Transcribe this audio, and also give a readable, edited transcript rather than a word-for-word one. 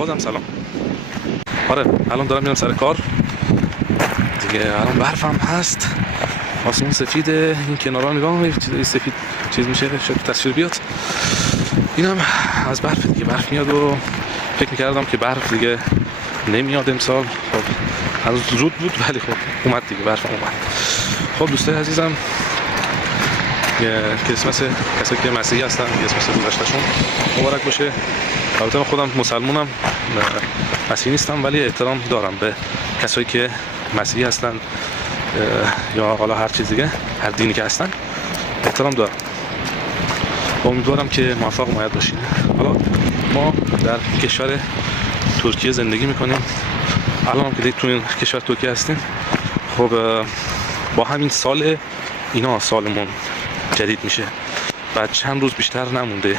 بازم سلام. آره الان دارم میرم سر کار دیگه. الان برفم هست، آسمون سفیده، این کنارا نگاه چیز سفید چیز میشه، شاید تصویر بیاد. اینم از برف دیگه، برف میاد و فکر میکردم که برف دیگه نمیاد امسال. خب هنوز زود بود ولی خب اومد دیگه، برف اومد. خب دوستای عزیزم، کریسمس کسایی که مسیحی هستن کریسمس گذشتهشون مبارک باشه. البته من خودم مسلمونم، مسیحی نیستم ولی احترام دارم به کسایی که مسیحی هستن یا حالا هر چیز دیگه، هر دینی که هستن احترام دارم. امیدوارم که موفق و مایل باشین. حالا ما در کشور ترکیه زندگی میکنیم. الان هم که تو این کشور ترکیه هستیم، خب با همین سال اینا سالمون جدید میشه. بعد چند روز بیشتر نمونده